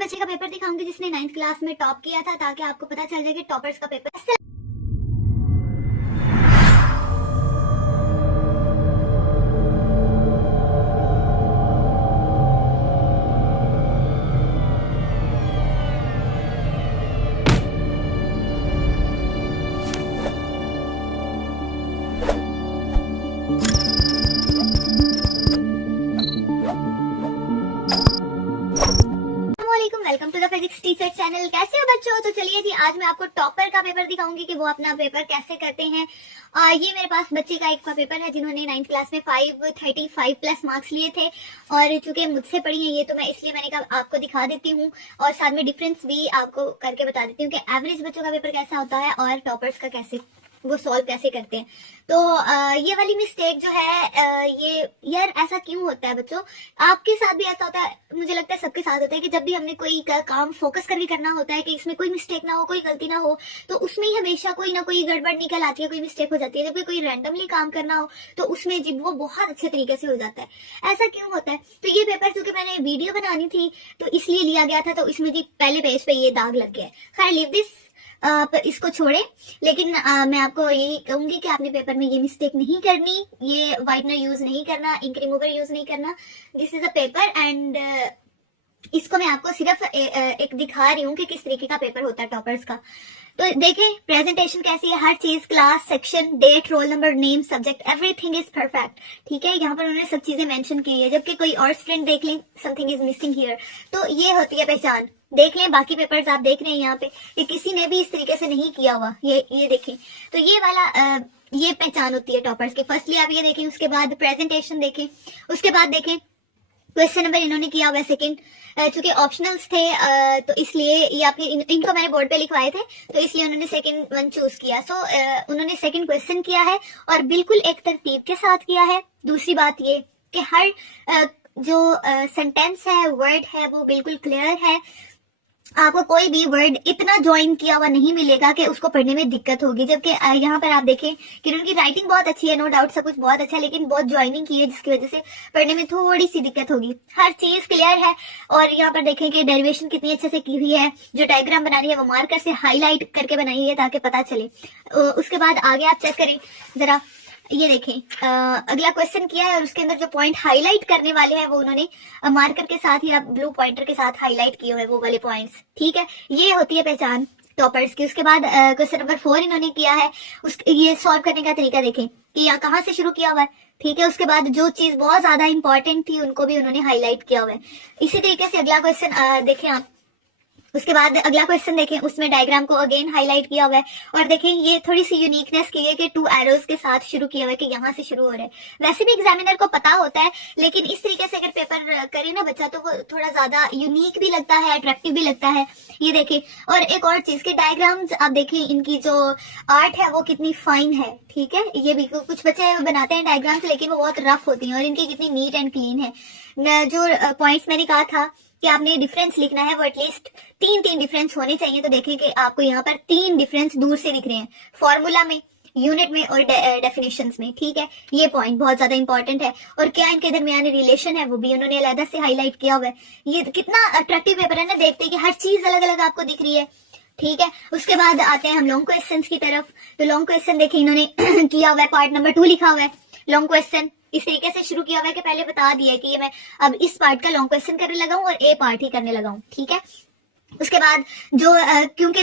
बच्चे का पेपर दिखाऊंगी जिसने 9th क्लास में टॉप किया था, ताकि आपको पता चल जाए कि टॉपर्स का paper. Welcome to the physics teacher channel. कैसे हो बच्चों? तो चलिए जी, आज मैं आपको टॉपर का पेपर दिखाऊंगी कि वो अपना पेपर कैसे करते हैं। ये मेरे पास बच्चे का एक का पेपर है जिन्होंने 9th क्लास में 535 प्लस मार्क्स लिए थे, और चूंकि मुझसे पढ़ी है ये, तो मैं इसलिए मैंने कहा आपको दिखा देती हूँ और साथ में डिफरेंस भी आपको करके बता देती हूँ कि एवरेज बच्चों का पेपर कैसा होता है और टॉपर्स का कैसे वो सॉल्व कैसे करते हैं। तो ये वाली मिस्टेक जो है, ये यार ऐसा क्यों होता है बच्चों? आपके साथ भी ऐसा होता है, मुझे लगता है सबके साथ होता है कि जब भी हमने कोई काम फोकस करके करना होता है कि इसमें कोई मिस्टेक ना हो, कोई गलती ना हो, तो उसमें ही हमेशा कोई ना कोई गड़बड़ निकल आती है, कोई मिस्टेक हो जाती है। जब कोई रैंडमली काम करना हो तो उसमें जब वो बहुत अच्छे तरीके से हो जाता है। ऐसा क्यों होता है? तो ये पेपर चूंकि मैंने वीडियो बनानी थी तो इसलिए लिया गया था, तो इसमें जी पहले पेज पे ये दाग लग गया है। खैर लीव दिस, आप इसको छोड़े, लेकिन मैं आपको यही कहूंगी कि आपने पेपर में ये मिस्टेक नहीं करनी, ये वाइटनर यूज नहीं करना, इंक रिमूवर यूज नहीं करना। This is a paper and इसको मैं आपको सिर्फ एक दिखा रही हूँ कि किस तरीके का पेपर होता है टॉपर्स का। तो देखें प्रेजेंटेशन कैसी है, हर चीज, class, section, date, roll number, name, subject, everything is perfect. ठीक है, यहाँ पर उन्होंने सब चीजें मेंशन की है। जबकि कोई और स्टूडेंट देख लें, समथिंग इज मिसिंग हियर। तो ये होती है पहचान। देख लें बाकी पेपर्स आप देख रहे हैं यहाँ पे, ये किसी ने भी इस तरीके से नहीं किया हुआ। ये देखें, तो ये वाला ये पहचान होती है टॉपर्स की। फर्स्टली आप ये देखें, उसके बाद प्रेजेंटेशन देखें, उसके बाद देखें क्वेश्चन नंबर इन्होंने किया हुआ है सेकंड। चूंकि ऑप्शनल्स थे तो इसलिए या फिर इनको मैंने बोर्ड पे लिखवाए थे, तो इसलिए उन्होंने सेकंड वन चूज किया। सो उन्होंने सेकंड क्वेश्चन किया है और बिल्कुल एक तरतीब के साथ किया है। दूसरी बात ये कि हर जो सेंटेंस है, वर्ड है, वो बिल्कुल क्लियर है। आपको कोई भी वर्ड इतना ज्वाइन किया हुआ नहीं मिलेगा कि उसको पढ़ने में दिक्कत होगी। जबकि यहाँ पर आप देखें कि उनकी राइटिंग बहुत अच्छी है, नो डाउट, सब कुछ बहुत अच्छा है, लेकिन बहुत ज्वाइनिंग की है जिसकी वजह से पढ़ने में थोड़ी सी दिक्कत होगी। हर चीज क्लियर है। और यहाँ पर देखें कि डेरिवेशन कितनी अच्छे से की हुई है, जो डायग्राम बनानी है वो मार्कर से हाईलाइट करके बनाई है ताकि पता चले। उसके बाद आगे आप चेक करें जरा, ये देखें अगला क्वेश्चन किया है और उसके अंदर जो पॉइंट हाईलाइट करने वाले हैं वो उन्होंने मार्कर के साथ या ब्लू पॉइंटर के साथ हाईलाइट किए हुए वो वाले पॉइंट्स। ठीक है, ये होती है पहचान टॉपर्स की। उसके बाद क्वेश्चन नंबर 4 इन्होंने किया है, ये सॉल्व करने का तरीका देखें कि यहाँ कहाँ से शुरू किया हुआ है। ठीक है, उसके बाद जो चीज बहुत ज्यादा इंपॉर्टेंट थी उनको भी उन्होंने हाईलाइट किया हुआ है। इसी तरीके से अगला क्वेश्चन देखें आप, उसके बाद अगला क्वेश्चन देखें, उसमें डायग्राम को अगेन हाईलाइट किया हुआ है। और देखें ये थोड़ी सी यूनिकनेस की है कि 2 एरोज के साथ शुरू किया हुआ है कि यहाँ से शुरू हो रहा है। वैसे भी एग्जामिनर को पता होता है, लेकिन इस तरीके से अगर पेपर करे ना बच्चा तो वो थोड़ा ज्यादा यूनिक भी लगता है, अट्रैक्टिव भी लगता है। ये देखें, और एक और चीज के डायग्राम्स आप देखें, इनकी जो आर्ट है वो कितनी फाइन है। ठीक है, ये भी कुछ बच्चे बनाते हैं डायग्राम्स लेकिन वो बहुत रफ होती हैं, और इनकी कितनी नीट एंड क्लीन है। जो पॉइंट्स मैंने कहा था कि आपने डिफरेंस लिखना है, वो एटलीस्ट 3 डिफरेंस होने चाहिए। तो देखें कि आपको यहाँ पर 3 डिफरेंस दूर से दिख रहे हैं, फॉर्मूला में, यूनिट में और डेफिनेशंस में। ठीक है, ये पॉइंट बहुत ज्यादा इंपॉर्टेंट है। और क्या इनके दरमियान रिलेशन है वो भी उन्होंने अलग से हाईलाइट किया हुआ है। ये कितना अट्रैक्टिव पेपर है ना, देखते हैं कि हर चीज अलग अलग आपको दिख रही है। ठीक है, उसके बाद आते हैं हम लॉन्ग क्वेश्चंस की तरफ। तो लॉन्ग क्वेश्चन देखें, इन्होंने किया हुआ है, पार्ट नंबर 2 लिखा हुआ है लॉन्ग क्वेश्चन। इस तरीके से शुरू किया हुआ है कि पहले बता दिया कि ये मैं अब इस पार्ट का लॉन्ग क्वेश्चन करने लगा हूँ और ए पार्ट ही करने लगा हूँ। ठीक है, उसके बाद जो क्योंकि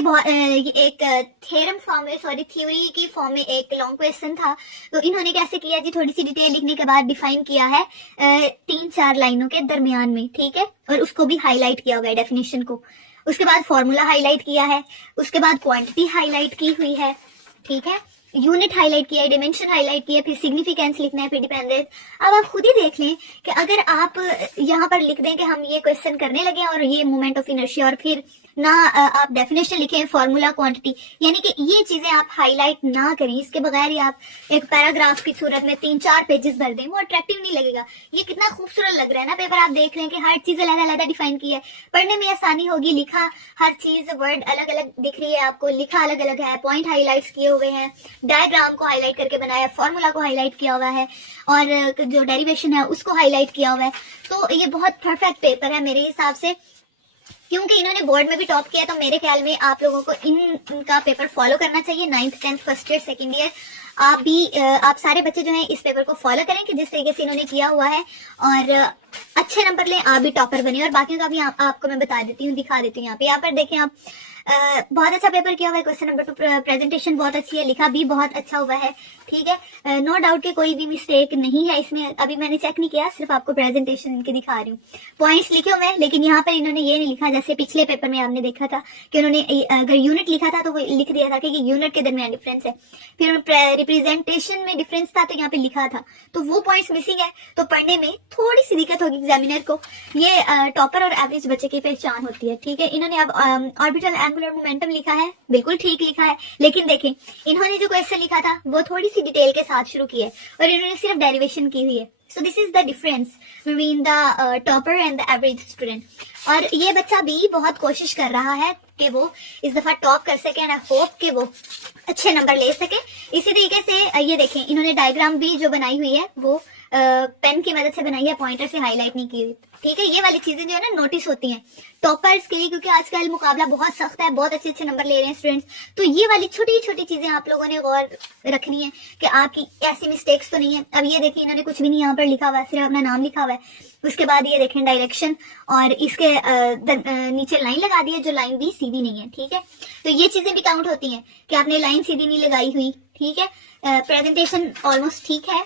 एक थ्योरम फॉर्म में, सॉरी थ्योरी की फॉर्म में एक लॉन्ग क्वेश्चन था, तो इन्होंने कैसे किया जी, थोड़ी सी डिटेल लिखने के बाद डिफाइन किया है 3-4 लाइनों के दरमियान में। ठीक है, और उसको भी हाईलाइट किया हुआ है डेफिनेशन को। उसके बाद फॉर्मूला हाईलाइट किया है, उसके बाद क्वांटिटी हाईलाइट की हुई है। ठीक है, यूनिट हाईलाइट किया है, डिमेंशन हाईलाइट किया है, फिर सिग्निफिकेंस लिखना है, फिर डिपेंडेंस। अब आप खुद ही देख लें कि अगर आप यहाँ पर लिख दें कि हम ये क्वेश्चन करने लगे और ये मोमेंट ऑफ इनर्शिया, और फिर ना आप डेफिनेशन लिखें, फॉर्मूला, क्वांटिटी, यानी कि ये चीजें आप हाईलाइट ना करें, इसके बगैर ही आप एक पैराग्राफ की सूरत में 3-4 पेजेस भर दें, वो अट्रैक्टिव नहीं लगेगा। ये कितना खूबसूरत लग रहा है ना पेपर, आप देख रहे हैं कि हर चीज अलग अलग डिफाइन की है, पढ़ने में आसानी होगी। लिखा हर चीज, वर्ड अलग अलग दिख रही है आपको, लिखा अलग अलग है, पॉइंट हाईलाइट किए हुए हैं, डायग्राम को हाईलाइट करके बनाया, फॉर्मूला को हाईलाइट किया हुआ है, और जो डेरिवेशन है उसको हाईलाइट किया हुआ है। तो ये बहुत परफेक्ट पेपर है मेरे हिसाब से। क्योंकि इन्होंने बोर्ड में भी टॉप किया, तो मेरे ख्याल में आप लोगों को इनका पेपर फॉलो करना चाहिए। 9th 10th first year second year आप सारे बच्चे जो हैं इस पेपर को फॉलो करें कि जिस तरीके से इन्होंने किया हुआ है, और अच्छे नंबर लें, आप भी टॉपर बने। और बाकियों का भी आपको मैं बता देती हूँ, दिखा देती हूँ। यहाँ पर देखें आप, बहुत अच्छा पेपर किया हुआ है। क्वेश्चन नंबर 2 प्रेजेंटेशन बहुत अच्छी है, लिखा भी बहुत अच्छा हुआ है, ठीक है। नो डाउट कि कोई भी मिस्टेक नहीं है इसमें। अभी मैंने चेक नहीं किया, सिर्फ आपको प्रेजेंटेशन इनकी दिखा रही हूँ। पॉइंट्स लिखे हुए हैं, लेकिन यहाँ पर इन्होंने ये नहीं लिखा जैसे पिछले पेपर में आपने देखा था कि उन्होंने अगर यूनिट लिखा था तो वो लिख दिया था कि यूनिट के दरमियान डिफरेंस है। फिर रिप्रेजेंटेशन में डिफरेंस था तो यहाँ पे लिखा था, तो वो पॉइंट्स मिसिंग है, तो पढ़ने में थोड़ी सी दिक्कत होगी एग्जामिनर को। ये टॉपर और एवरेज बच्चे की पहचान होती है, ठीक है। इन्होंने अब ऑर्बिटल एंगुलर मोमेंटम लिखा है, बिल्कुल ठीक लिखा है, लेकिन देखें इन्होंने जो क्वेश्चन लिखा था वो थोड़ी सी डिटेल के साथ शुरू किया है और इन्होंने सिर्फ डेरिवेशन की हुई है। So this is the difference between the topper and the average student. और ये बच्चा भी बहुत कोशिश कर रहा है कि वो इस दफा टॉप कर सके, एंड आई होप कि वो अच्छे नंबर ले सके। इसी तरीके से ये देखें, इन्होंने डायग्राम भी जो बनाई हुई है वो पेन की मदद से बनाई है, पॉइंटर से हाईलाइट नहीं की हुई, ठीक है। ये वाली चीजें जो है ना नोटिस होती हैं टॉपर्स के लिए, क्योंकि आजकल मुकाबला बहुत सख्त है, बहुत अच्छे अच्छे नंबर ले रहे हैं स्टूडेंट्स। तो ये वाली छोटी छोटी चीजें आप लोगों ने गौर रखनी है कि आपकी ऐसी मिस्टेक्स तो नहीं है। अब ये देखिए, इन्होंने कुछ भी नहीं यहाँ पर लिखा हुआ है, सिर्फ अपना नाम लिखा हुआ है। उसके बाद ये देखें डायरेक्शन, और इसके नीचे लाइन लगा दी है, जो लाइन भी सीधी नहीं है, ठीक है। तो ये चीजें भी काउंट होती हैं कि आपने लाइन सीधी नहीं लगाई हुई, ठीक है। प्रेजेंटेशन ऑलमोस्ट ठीक है,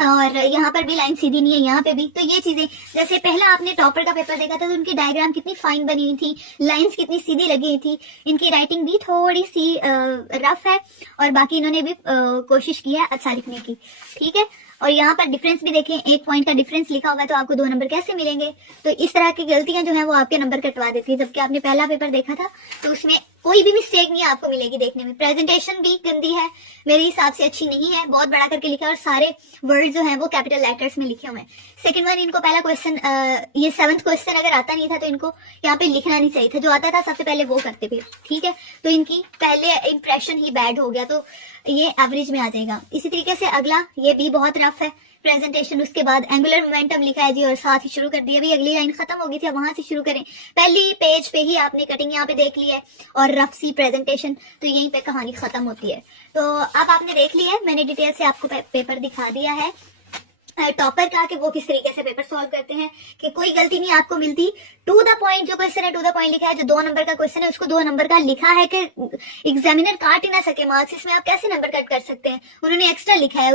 और यहाँ पर भी लाइन सीधी नहीं है, यहाँ पे भी। तो ये चीजें, जैसे पहला आपने टॉपर का पेपर देखा था तो उनकी डायग्राम कितनी फाइन बनी हुई थी, लाइंस कितनी सीधी लगी हुई थी, इनकी राइटिंग भी थोड़ी सी रफ है, और बाकी इन्होंने भी कोशिश की है अच्छा लिखने की, ठीक है। और यहाँ पर डिफरेंस भी देखें, 1 पॉइंट का डिफरेंस लिखा होगा तो आपको 2 नंबर कैसे मिलेंगे। तो इस तरह की गलतियां जो है वो आपके नंबर कटवा देती है। जबकि आपने पहला पेपर देखा था तो उसमें कोई भी मिस्टेक नहीं आपको मिलेगी देखने में। प्रेजेंटेशन भी गंदी है, मेरे हिसाब से अच्छी नहीं है, बहुत बड़ा करके लिखा है और सारे वर्ड जो है वो कैपिटल लेटर्स में लिखे हुए हैं। सेकंड वन, इनको पहला क्वेश्चन, ये 7th क्वेश्चन अगर आता नहीं था तो इनको यहाँ पे लिखना नहीं चाहिए था, जो आता था सबसे पहले वो करते थे, ठीक है। तो इनकी पहले इंप्रेशन ही बैड हो गया, तो ये एवरेज में आ जाएगा। इसी तरीके से अगला, ये भी बहुत रफ है प्रेजेंटेशन। उसके बाद एंगुलर मोमेंटम लिखा है जी, और साथ ही शुरू कर दिया। अभी अगली लाइन खत्म हो गई थी, अब वहां से शुरू करें। पहली पेज पे ही आपने कटिंग यहाँ पे देख ली है और रफ सी प्रेजेंटेशन, तो यहीं पे कहानी खत्म होती है। तो अब आपने देख लिया है, मैंने डिटेल से आपको पेपर दिखा दिया है टॉपर का कि वो किस तरीके से पेपर सॉल्व करते हैं, कि कोई गलती नहीं आपको मिलती। टू द पॉइंट जो क्वेश्चन है, टू द पॉइंट लिखा है। जो 2 नंबर का क्वेश्चन है उसको 2 नंबर का लिखा है कि एग्जामिनर काट ही ना सके मार्क्स, इसमें आप कैसे नंबर कट कर सकते हैं। उन्होंने एक्स्ट्रा लिखा है।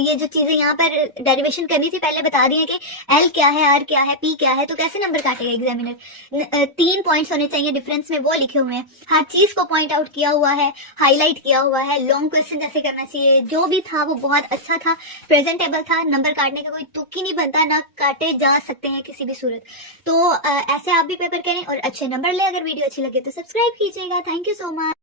ये जो चीजें यहाँ पर डेरिवेशन करनी थी पहले बता दी है कि एल क्या है, आर क्या है, पी क्या है, तो कैसे नंबर काटेगा एग्जामिनर। 3 पॉइंट्स होने चाहिए डिफरेंस में, वो लिखे हुए हैं। हर चीज को पॉइंट आउट किया हुआ है, हाईलाइट किया हुआ है। लॉन्ग क्वेश्चन जैसे करना चाहिए, जो भी था वो बहुत अच्छा था, प्रेजेंटेबल था। नंबर काटने का कोई तुक ही नहीं बनता, ना काटे जा सकते हैं किसी भी सूरत। तो ऐसे आप भी पेपर करें और अच्छे नंबर ले। अगर वीडियो अच्छी लगे तो सब्सक्राइब कीजिएगा। Thank you so much.